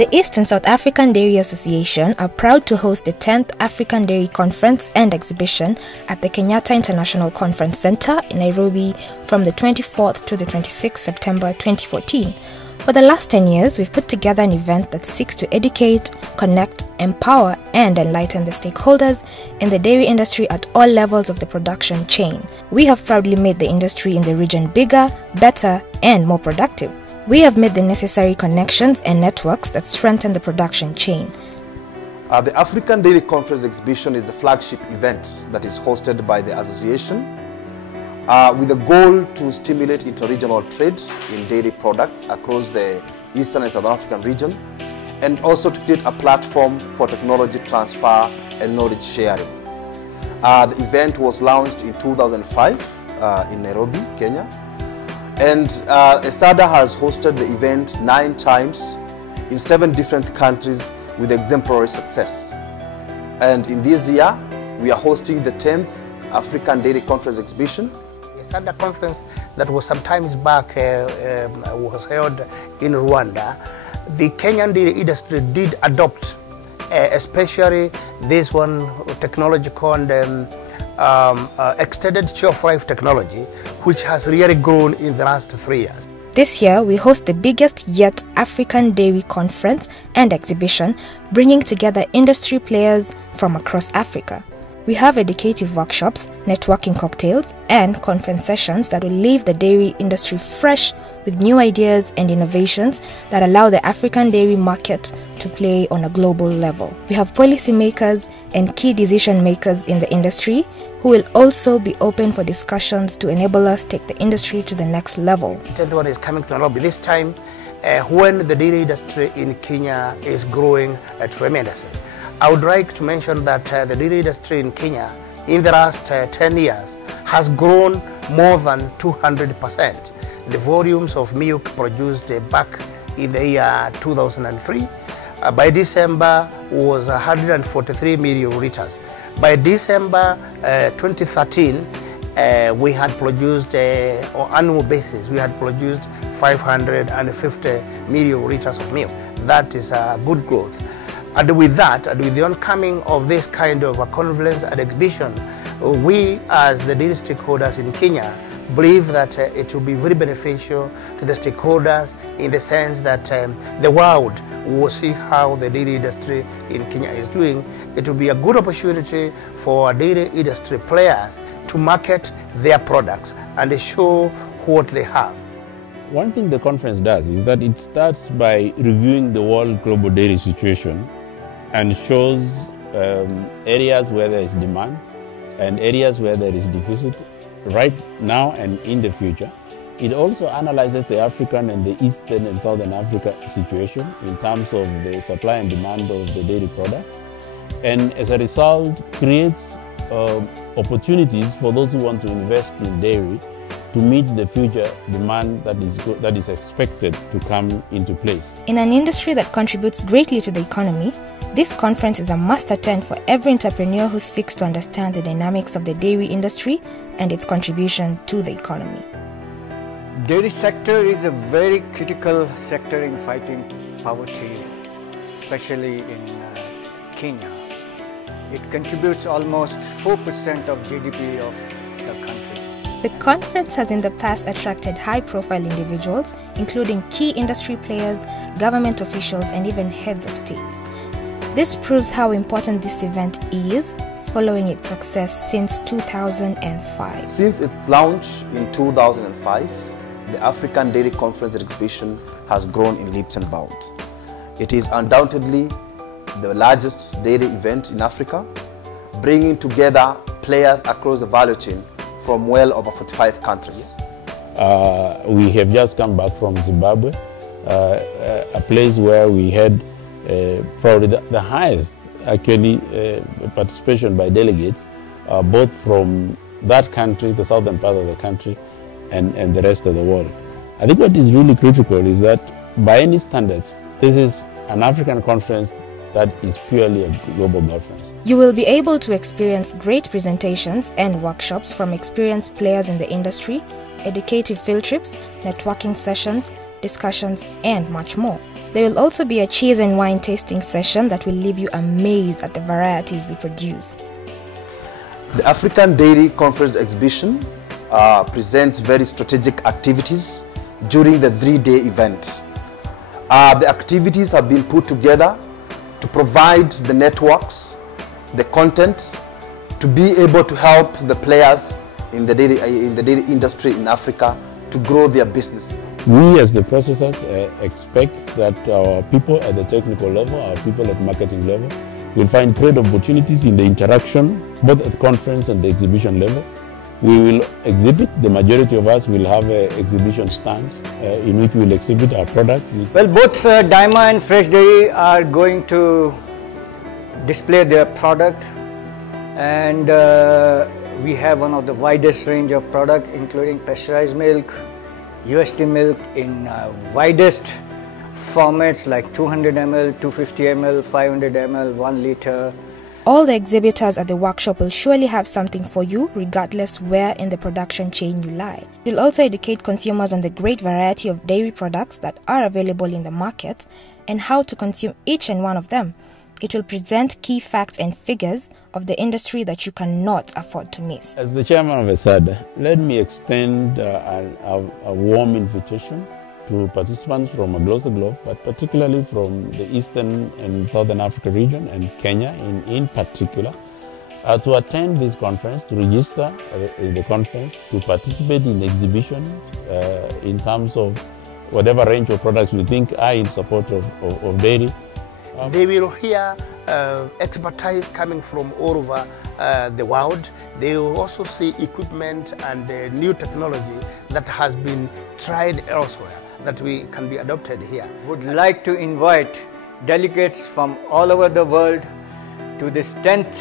The East and South African Dairy Association are proud to host the 10th African Dairy Conference and Exhibition at the Kenyatta International Conference Center in Nairobi from the 24th to the 26th September 2014. For the last 10 years, we've put together an event that seeks to educate, connect, empower, and enlighten the stakeholders in the dairy industry at all levels of the production chain. We have proudly made the industry in the region bigger, better, and more productive. We have made the necessary connections and networks that strengthen the production chain. The African Dairy Conference Exhibition is the flagship event that is hosted by the association with a goal to stimulate interregional trade in dairy products across the Eastern and Southern African region, and also to create a platform for technology transfer and knowledge sharing. The event was launched in 2005 in Nairobi, Kenya. And ESADA has hosted the event 9 times in 7 different countries with exemplary success. And in this year, we are hosting the 10th African Dairy Conference Exhibition. The ESADA conference that was some times back was held in Rwanda. The Kenyan dairy industry did adopt, especially this one technology called extended shelf life technology, which has really grown in the last 3 years. This year, we host the biggest yet African Dairy Conference and Exhibition, bringing together industry players from across Africa. We have educative workshops, networking cocktails, and conference sessions that will leave the dairy industry fresh with new ideas and innovations that allow the African dairy market to play on a global level. We have policymakers and key decision makers in the industry who will also be open for discussions to enable us take the industry to the next level. Everyone is coming to Nairobi this time when the dairy industry in Kenya is growing tremendously. I would like to mention that the dairy industry in Kenya in the last 10 years has grown more than 200%. The volumes of milk produced back in the year 2003 by December was 143 million liters. By December 2013, we had produced, on annual basis, we had produced 550 million liters of milk. That is a good growth. And with that, and with the oncoming of this kind of a conference and exhibition, we as the dairy stakeholders in Kenya believe that it will be very beneficial to the stakeholders in the sense that the world will see how the dairy industry in Kenya is doing. It will be a good opportunity for dairy industry players to market their products and show what they have. One thing the conference does is that it starts by reviewing the world global dairy situation and shows areas where there is demand and areas where there is deficit right now and in the future. It also analyzes the African and the Eastern and Southern Africa situation in terms of the supply and demand of the dairy product, and as a result creates opportunities for those who want to invest in dairy to meet the future demand that is expected to come into place. In an industry that contributes greatly to the economy, this conference is a must attend for every entrepreneur who seeks to understand the dynamics of the dairy industry and its contribution to the economy. Dairy sector is a very critical sector in fighting poverty, especially in Kenya. It contributes almost 4% of GDP of the country. The conference has in the past attracted high-profile individuals, including key industry players, government officials, and even heads of states. This proves how important this event is, following its success since 2005. Since its launch in 2005, the African Dairy Conference Exhibition has grown in leaps and bounds. It is undoubtedly the largest dairy event in Africa, bringing together players across the value chain from well over 45 countries. We have just come back from Zimbabwe, a place where we had probably the highest actually participation by delegates, both from that country, the southern part of the country, and the rest of the world. I think what is really critical is that by any standards, this is an African conference that is purely a global conference. You will be able to experience great presentations and workshops from experienced players in the industry, educative field trips, networking sessions, discussions, and much more. There will also be a cheese and wine tasting session that will leave you amazed at the varieties we produce. The African Dairy Conference Exhibition presents very strategic activities during the 3-day event. The activities have been put together to provide the networks, the content, to be able to help the players in the dairy industry in Africa to grow their businesses. We as the processors expect that our people at the technical level, our people at marketing level, will find great opportunities in the interaction, both at conference and the exhibition level. We will exhibit, the majority of us will have exhibition stands in which we will exhibit our products. Well, both Daima and Fresh Dairy are going to display their product, and we have one of the widest range of product, including pasteurized milk, UST milk in widest formats like 200 ml, 250 ml, 500 ml, 1 liter. All the exhibitors at the workshop will surely have something for you, regardless where in the production chain you lie. It will also educate consumers on the great variety of dairy products that are available in the market and how to consume each and one of them. It will present key facts and figures of the industry that you cannot afford to miss. As the chairman of ESADA, let me extend a warm invitation to participants from across the globe, but particularly from the Eastern and Southern Africa region and Kenya in particular, to attend this conference, to register in the conference, to participate in the exhibition in terms of whatever range of products we think are in support of dairy. They will hear expertise coming from all over the world. They will also see equipment and new technology that has been tried elsewhere that we can be adopted here. Would like to invite delegates from all over the world to this 10th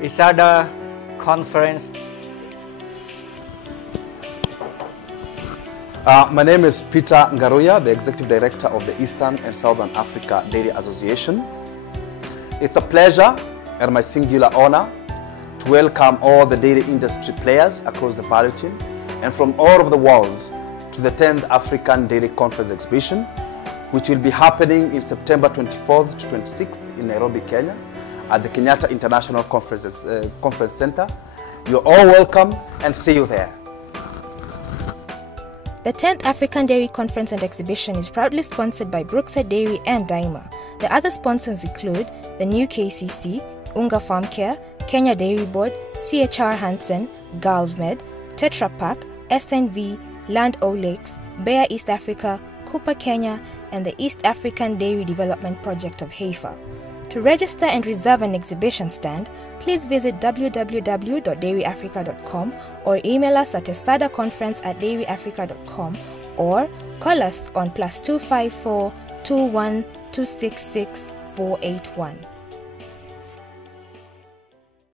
ESADA conference. My name is Peter Ngaruya, the Executive Director of the Eastern and Southern Africa Dairy Association. It's a pleasure and my singular honor to welcome all the dairy industry players across the value chain and from all over the world to the 10th African Dairy Conference Exhibition, which will be happening in September 24th to 26th in Nairobi, Kenya, at the Kenyatta International Conference Center. You're all welcome and see you there. The 10th African Dairy Conference and Exhibition is proudly sponsored by Brookside Dairy and Daima. The other sponsors include the new KCC, Unga Farm Care, Kenya Dairy Board, CHR Hansen, GalvMed, Tetra Pak, SNV, Land O'Lakes, Bayer East Africa, Cooper Kenya, and the East African Dairy Development Project of Haifa. To register and reserve an exhibition stand, please visit www.dairyafrica.com or email us at esadaconference@dairyafrica.com or call us on +254 21 266 481.